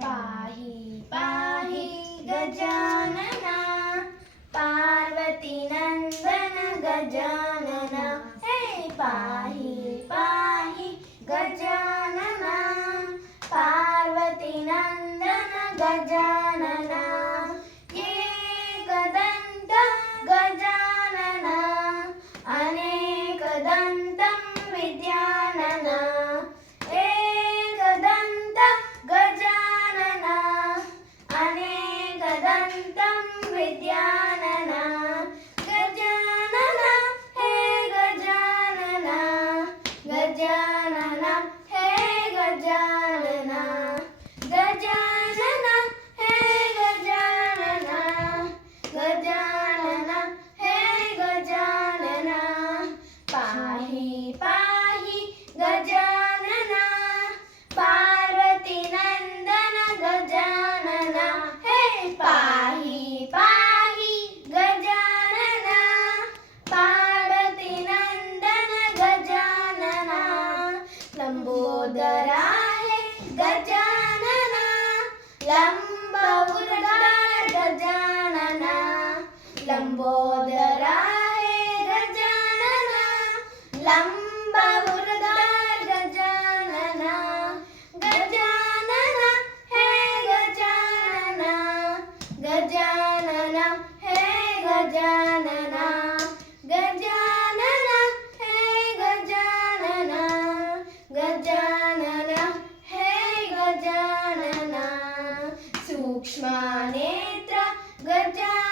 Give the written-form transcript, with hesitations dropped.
पाहि पाहि गजानना पार्वती नंदन गजानना हे पाहि पाहि गजानना पार्वती नंदन गजानना एकदंत गजानना अनेकदंतं विद्यानना एकदंत गजानना अनेकदंतं विद्यानना गजानना हे गजानना गजानना हे गजानना गजानना हे गजानना गजानना हे गजानना पाहि पाहि गजानना पार्वती नंदन गजानना हे पाहि पाहि गजानना पार्वती नंदन गजानना लंबोदरा हे गजानना लंबउदर गजानना लंबोदरा हे गजानना लंबउदर गजानना गजानना हे गजानना गजानना हे गजानना गजानना हे गजानना गजानना हे गजानना सूक्ष्म नेत्र गजानना